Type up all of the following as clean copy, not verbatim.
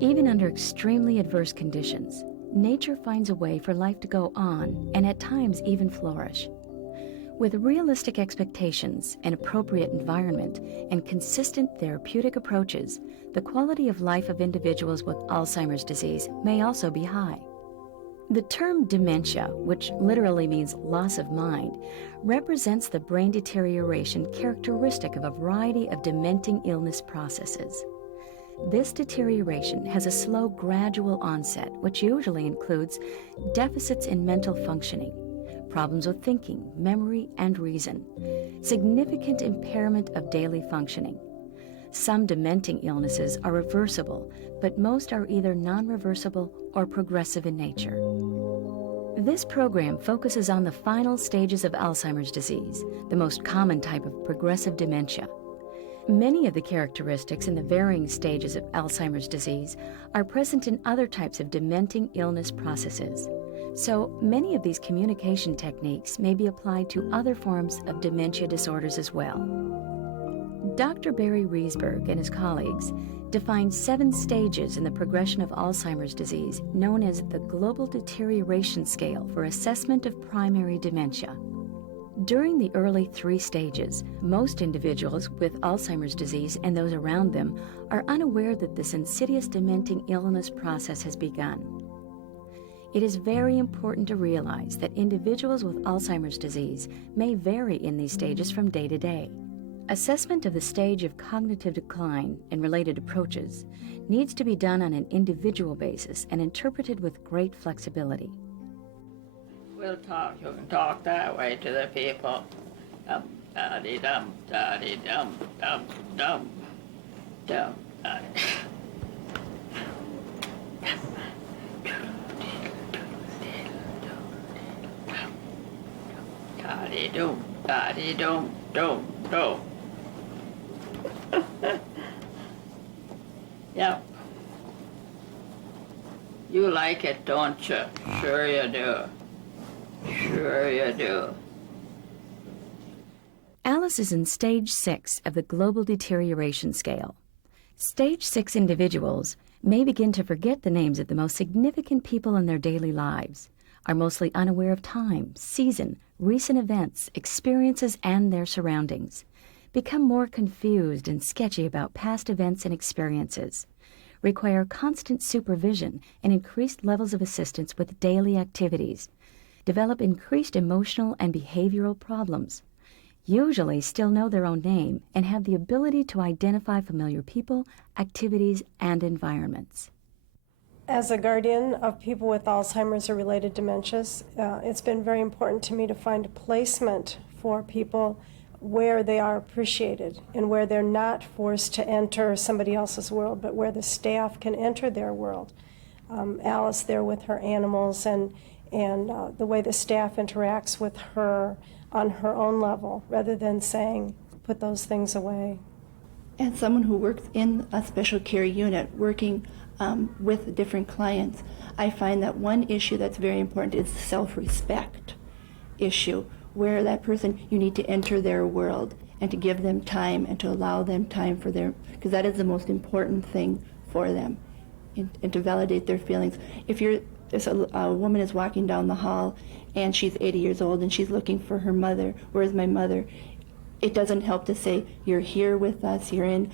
Even under extremely adverse conditions, nature finds a way for life to go on and at times even flourish. With realistic expectations, an appropriate environment, and consistent therapeutic approaches, the quality of life of individuals with Alzheimer's disease may also be high. The term dementia, which literally means loss of mind, represents the brain deterioration characteristic of a variety of dementing illness processes. This deterioration has a slow, gradual onset, which usually includes deficits in mental functioning, problems with thinking, memory, and reason, significant impairment of daily functioning. Some dementing illnesses are reversible, but most are either non-reversible or progressive in nature. This program focuses on the final stages of Alzheimer's disease, the most common type of progressive dementia. Many of the characteristics in the varying stages of Alzheimer's disease are present in other types of dementing illness processes. So many of these communication techniques may be applied to other forms of dementia disorders as well. Dr. Barry Riesberg and his colleagues defined 7 stages in the progression of Alzheimer's disease known as the Global Deterioration Scale for assessment of primary dementia. During the early 3 stages, most individuals with Alzheimer's disease and those around them are unaware that this insidious dementing illness process has begun. It is very important to realize that individuals with Alzheimer's disease may vary in these stages from day to day. Assessment of the stage of cognitive decline and related approaches needs to be done on an individual basis and interpreted with great flexibility. We'll talk. You can talk that way to the people. Dum, da-dee, dum, da-dee, dum, dum, dum, dum, da-dee. Da-dee-dum, da-dee-dum, dum, dum. Yep. You like it, don't you? Sure you do. Sure you do. Alice is in stage 6 of the Global Deterioration Scale. Stage 6 individuals may begin to forget the names of the most significant people in their daily lives, are mostly unaware of time, season, recent events, experiences, and their surroundings, become more confused and sketchy about past events and experiences, require constant supervision and increased levels of assistance with daily activities, develop increased emotional and behavioral problems, usually still know their own name and have the ability to identify familiar people, activities, and environments. As a guardian of people with Alzheimer's or related dementias, it's been very important to me to find a placement for people where they are appreciated and where they're not forced to enter somebody else's world, but where the staff can enter their world. Alice there with her animals and the way the staff interacts with her on her own level, rather than saying, put those things away. As someone who works in a special care unit, working with different clients, I find that one issue that's very important is the self-respect issue, where that person, you need to enter their world and to give them time and to allow them time for because that is the most important thing for them, and to validate their feelings. If a woman is walking down the hall and she's 80 years old and she's looking for her mother, where's my mother? It doesn't help to say, you're here with us, you're in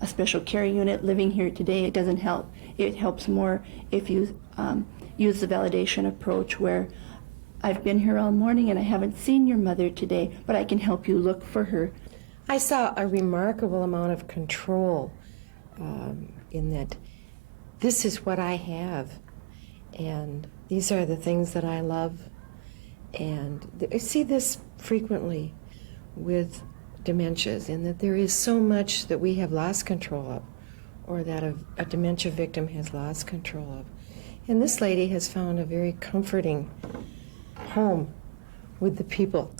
a special care unit, living here today. It doesn't help. It helps more if you use the validation approach where I've been here all morning and I haven't seen your mother today, but I can help you look for her. I saw a remarkable amount of control in that this is what I have, and these are the things that I love. And I see this frequently with dementias, in that there is so much that we have lost control of, or that a dementia victim has lost control of. And this lady has found a very comforting home with the people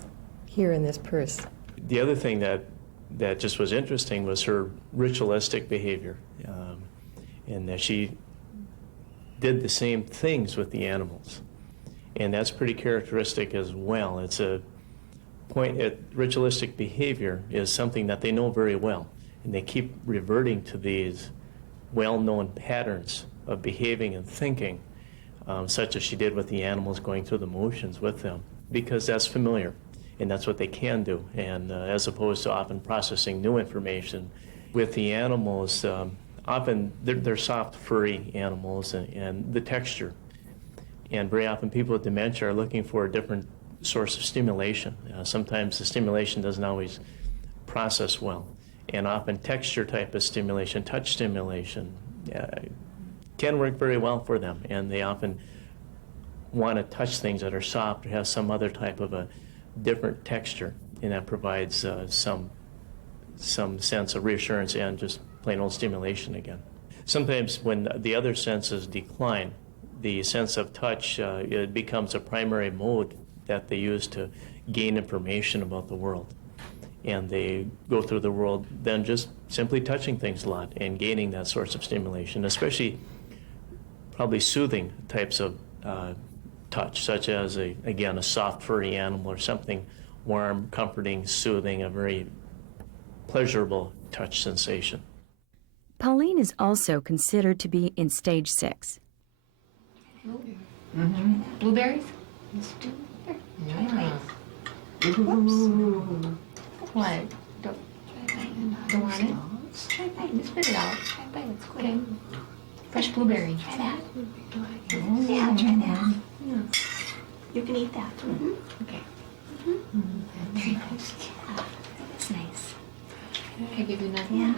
here in this purse. The other thing that just was interesting was her ritualistic behavior, and that she did the same things with the animals. And that's pretty characteristic as well. It's a point at ritualistic behavior is something that they know very well, and they keep reverting to these well-known patterns of behaving and thinking, such as she did with the animals, going through the motions with them, because that's familiar, and that's what they can do. And as opposed to often processing new information with the animals, often they're soft, furry animals, and the texture. And very often people with dementia are looking for a different source of stimulation. Sometimes the stimulation doesn't always process well. And often texture type of stimulation, touch stimulation, can work very well for them. And they often want to touch things that are soft or have some other type of a different texture. And that provides some sense of reassurance and just plain old stimulation again. Sometimes when the other senses decline, the sense of touch it becomes a primary mode that they use to gain information about the world. And they go through the world then just simply touching things a lot and gaining that source of stimulation, especially probably soothing types of touch, such as, again, a soft, furry animal or something warm, comforting, soothing, a very pleasurable touch sensation. Pauline is also considered to be in stage 6. Blueberries? Let's do here. Try it. Whoops. What? Don't want it? Try bite. Just spit it out. Try bite. It's good. Okay. Fresh blueberry. Try that. Yeah, try that. Yeah. You can eat that. Okay. Very nice. Yeah, that's nice. Can I give you another one?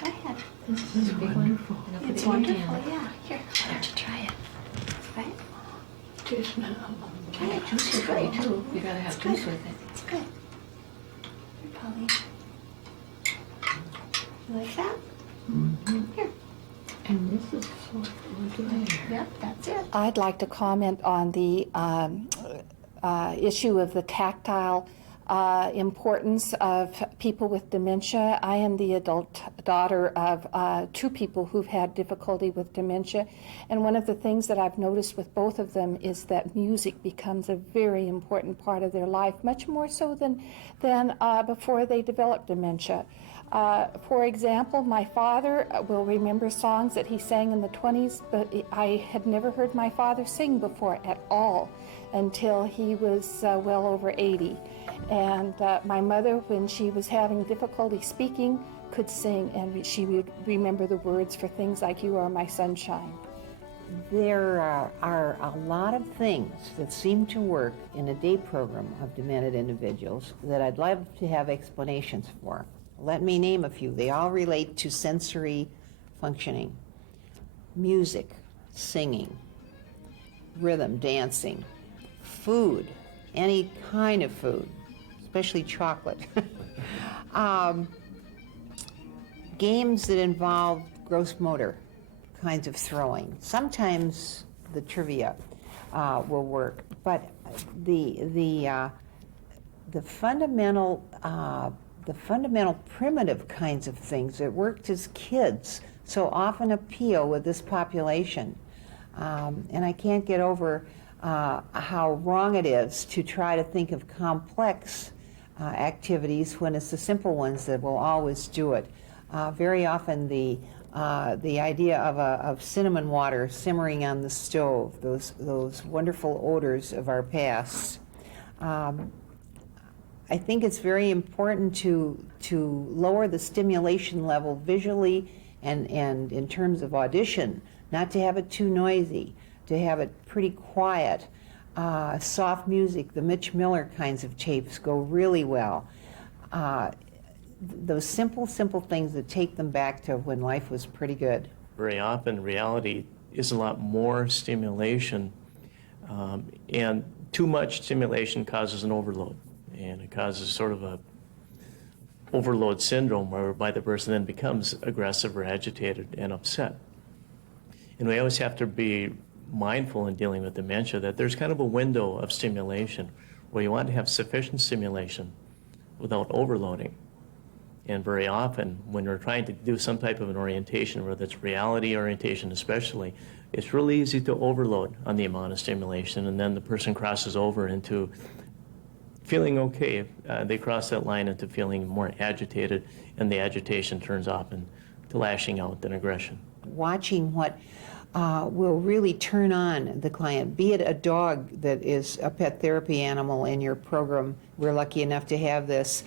Go ahead. This is a big wonderful. One. It's wonderful. Yeah. Here, why don't you try it? Right? Juice now. Try it. Juice is good too. You gotta have juice with it. It's good. Here, Polly. You like that? Here. And this is for there. Yep, that's it. I'd like to comment on the issue of the tactile importance of people with dementia. I am the adult daughter of 2 people who've had difficulty with dementia, and one of the things that I've noticed with both of them is that music becomes a very important part of their life, much more so than before they developed dementia. For example, my father will remember songs that he sang in the 20s, but I had never heard my father sing before at all until he was well over 80. And my mother, when she was having difficulty speaking, could sing, and she would remember the words for things like "You Are My Sunshine." There are a lot of things that seem to work in a day program of demented individuals that I'd love to have explanations for. Let me name a few. They all relate to sensory functioning. Music, singing, rhythm, dancing, food, any kind of food, especially chocolate. Games that involve gross motor kinds of throwing. Sometimes the trivia will work, but the fundamental primitive kinds of things that worked as kids so often appeal with this population. And I can't get over how wrong it is to try to think of complex activities when it's the simple ones that will always do it. Very often the idea of cinnamon water simmering on the stove, those wonderful odors of our past. I think it's very important to lower the stimulation level visually and in terms of audition, not to have it too noisy, to have it pretty quiet. Soft music, the Mitch Miller kinds of tapes go really well. Those simple things that take them back to when life was pretty good. Very often reality is a lot more stimulation, and too much stimulation causes an overload, and it causes sort of a overload syndrome whereby the person then becomes aggressive or agitated and upset. And we always have to be mindful in dealing with dementia that there's kind of a window of stimulation where you want to have sufficient stimulation without overloading. And very often when we're trying to do some type of an orientation, whether it's reality orientation especially, it's really easy to overload on the amount of stimulation, and then the person crosses over into feeling okay. They cross that line into feeling more agitated, and the agitation turns off into lashing out and aggression. watching what will really turn on the client, be it a dog that is a pet therapy animal in your program. We're lucky enough to have this.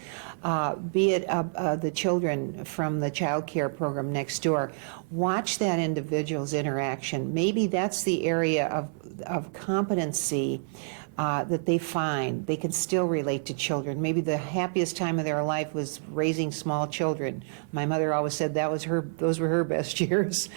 Be it the children from the child care program next door. Watch that individual's interaction. Maybe that's the area of competency that they find. They can still relate to children. Maybe the happiest time of their life was raising small children. My mother always said those were her best years.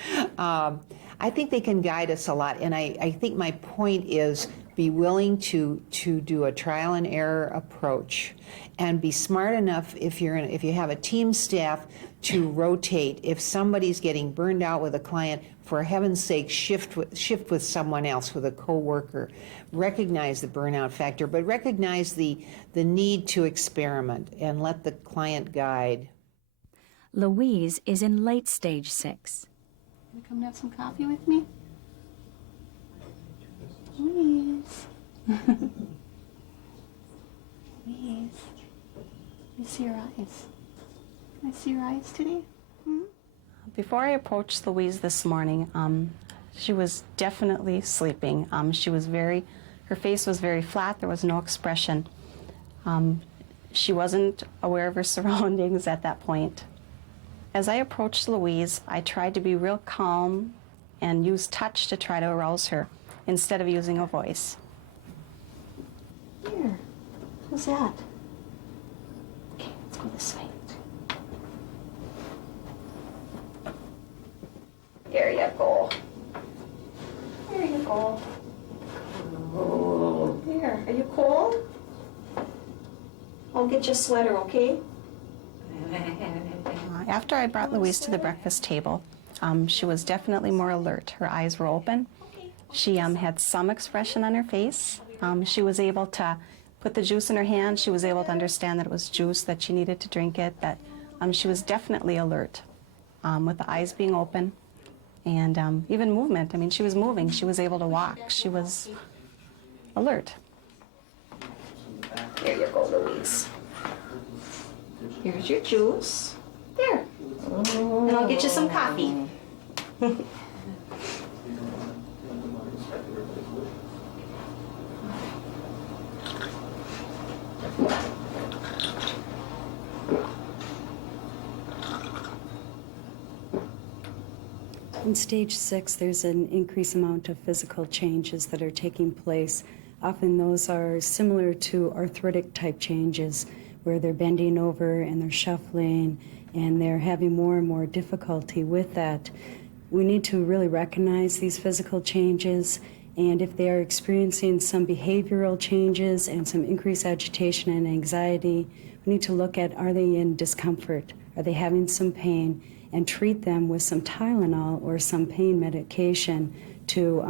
I think they can guide us a lot, and I think my point is be willing to do a trial and error approach, and be smart enough if you have a team staff to rotate. If somebody's getting burned out with a client, for heaven's sake, shift with someone else, with a coworker. Recognize the burnout factor, but recognize the need to experiment and let the client guide. Louise is in late stage 6. You come have some coffee with me? Louise. Louise. Let me see your eyes. Can I see your eyes today? Before I approached Louise this morning, she was definitely sleeping. Her face was very flat. There was no expression. She wasn't aware of her surroundings at that point. As I approached Louise, I tried to be real calm and use touch to try to arouse her instead of using a voice. Here. Who's that? Okay, let's go this way. There you go. There you go. There. Are you cold? I'll get you a sweater, okay? After I brought Louise to the breakfast table, she was definitely more alert. Her eyes were open. She had some expression on her face. She was able to put the juice in her hand. She was able to understand that it was juice, that she needed to drink it, that she was definitely alert with the eyes being open. And even movement. I mean, she was moving. She was able to walk. She was alert. There you go, Louise. Here's your juice. There. And I'll get you some coffee. In stage 6, there's an increased amount of physical changes that are taking place. Often those are similar to arthritic type changes, where they're bending over and they're shuffling and they're having more and more difficulty with that. We need to really recognize these physical changes, and if they are experiencing some behavioral changes and some increased agitation and anxiety, we need to look at, are they in discomfort? Are they having some pain? And treat them with some Tylenol or some pain medication to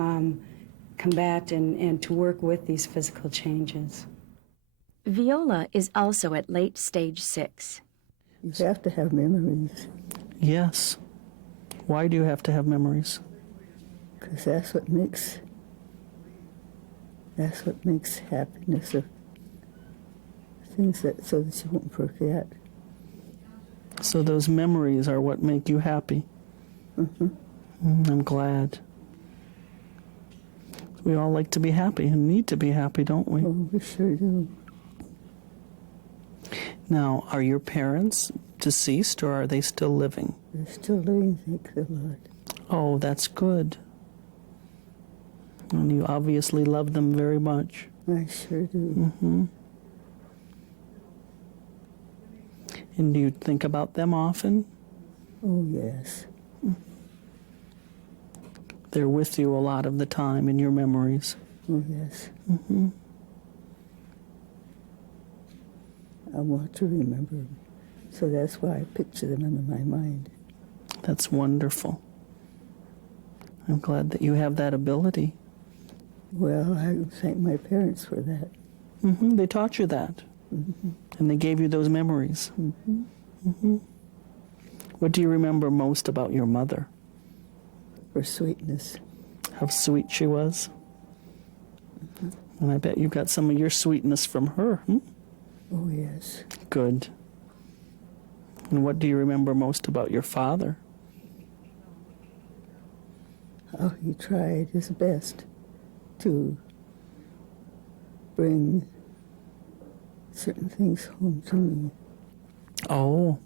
combat and to work with these physical changes. Viola is also at late stage 6. You have to have memories. Yes. Why do you have to have memories? Because that's what makes happiness of things so that you won't forget. So those memories are what make you happy. Mm-hmm. I'm glad. We all like to be happy and need to be happy, don't we? Oh, we sure do. Now, are your parents deceased or are they still living? They're still living, thank the Lord. Oh, that's good. And you obviously love them very much. I sure do. Mm-hmm. And do you think about them often? Oh, yes. They're with you a lot of the time in your memories. Oh, yes. Mm-hmm. I want to remember them, so that's why I picture them in my mind. That's wonderful. I'm glad that you have that ability. Well, I thank my parents for that. Mm-hmm. They taught you that. Mm-hmm. And they gave you those memories. Mm-hmm. Mm-hmm. What do you remember most about your mother? Her sweetness. How sweet she was. Mm-hmm. And I bet you got some of your sweetness from her. Oh, yes. Good. And what do you remember most about your father? how he tried his best to bring certain things home to me. Oh.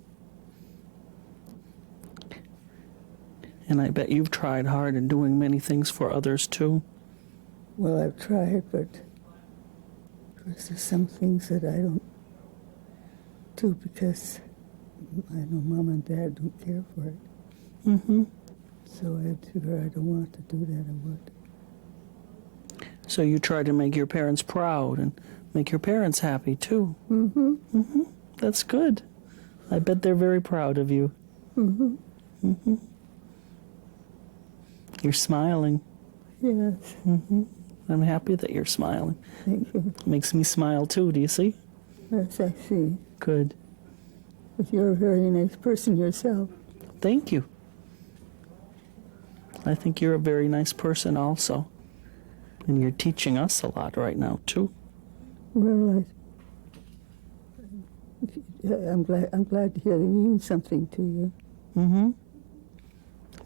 And I bet you've tried hard in doing many things for others too. Well, I've tried, but there's some things that I don't do because I know Mom and Dad don't care for it. Mm-hmm. So I figure I don't want to do that, I would. So you try to make your parents proud and make your parents happy too. Mm-hmm. Mm-hmm. That's good. I bet they're very proud of you. Mm-hmm. Mm-hmm. You're smiling. Yes. Mm-hmm. I'm happy that you're smiling. Thank you. Makes me smile too, do you see? Yes, I see. Good. But you're a very nice person yourself. Thank you. I think you're a very nice person also. And you're teaching us a lot right now too. Well, I'm glad to hear they mean something to you. Mm-hmm.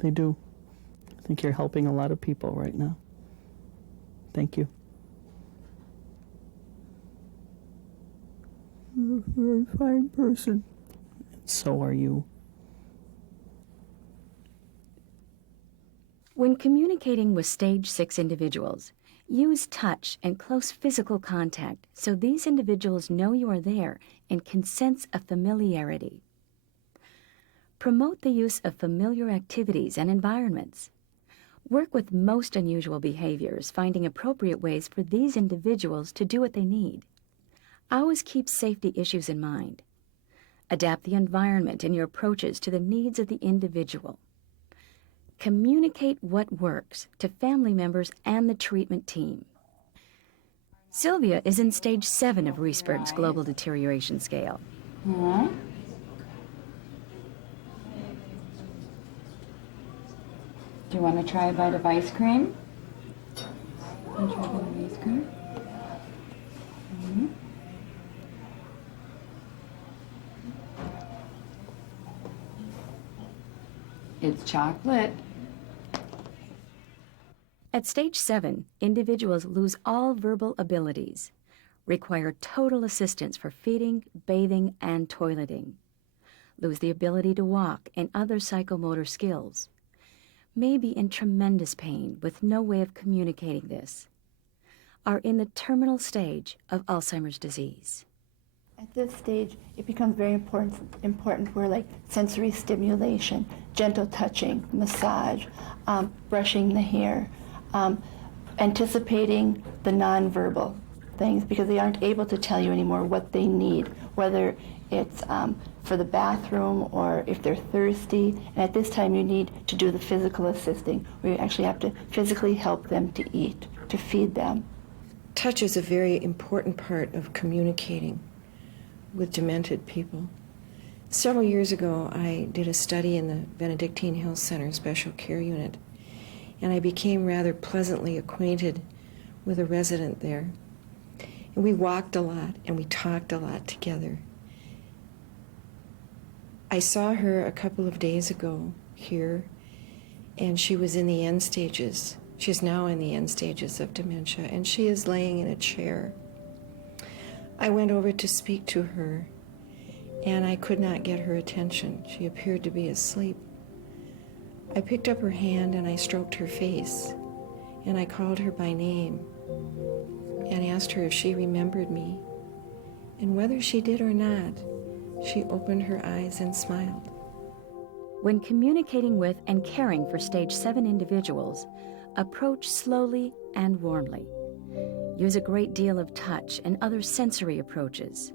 They do. I think you're helping a lot of people right now. Thank you. You're a very fine person. So are you. When communicating with stage 6 individuals, use touch and close physical contact so these individuals know you are there and can sense a familiarity. Promote the use of familiar activities and environments. Work with most unusual behaviors, finding appropriate ways for these individuals to do what they need. Always keep safety issues in mind. Adapt the environment and your approaches to the needs of the individual. Communicate what works to family members and the treatment team. Sylvia is in stage 7 of Reisberg's global deterioration scale. Hmm? Do you want to try a bite of ice cream? Want to try a bite of ice cream? Mm-hmm. It's chocolate. At stage 7, individuals lose all verbal abilities, require total assistance for feeding, bathing, and toileting, lose the ability to walk and other psychomotor skills, may be in tremendous pain with no way of communicating this, are in the terminal stage of Alzheimer's disease. At this stage, it becomes very important where like sensory stimulation, gentle touching, massage, brushing the hair, anticipating the nonverbal things because they aren't able to tell you anymore what they need, whether it's for the bathroom or if they're thirsty. And at this time, you need to do the physical assisting, where you actually have to physically help them to eat, to feed them. Touch is a very important part of communicating with demented people. Several years ago, I did a study in the Benedictine Hills Center Special Care Unit, and I became rather pleasantly acquainted with a resident there. And we walked a lot, and we talked a lot together. I saw her a couple of days ago here, and she was in the end stages. She's now in the end stages of dementia, and she is laying in a chair. I went over to speak to her, and I could not get her attention. She appeared to be asleep. I picked up her hand and I stroked her face, and I called her by name and asked her if she remembered me. And whether she did or not, she opened her eyes and smiled. When communicating with and caring for stage 7 individuals, approach slowly and warmly. Use a great deal of touch and other sensory approaches.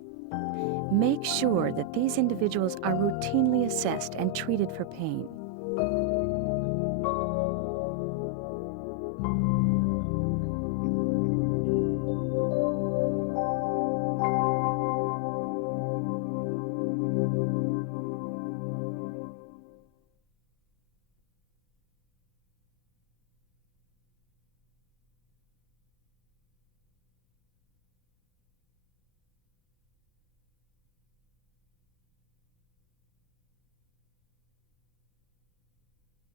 Make sure that these individuals are routinely assessed and treated for pain.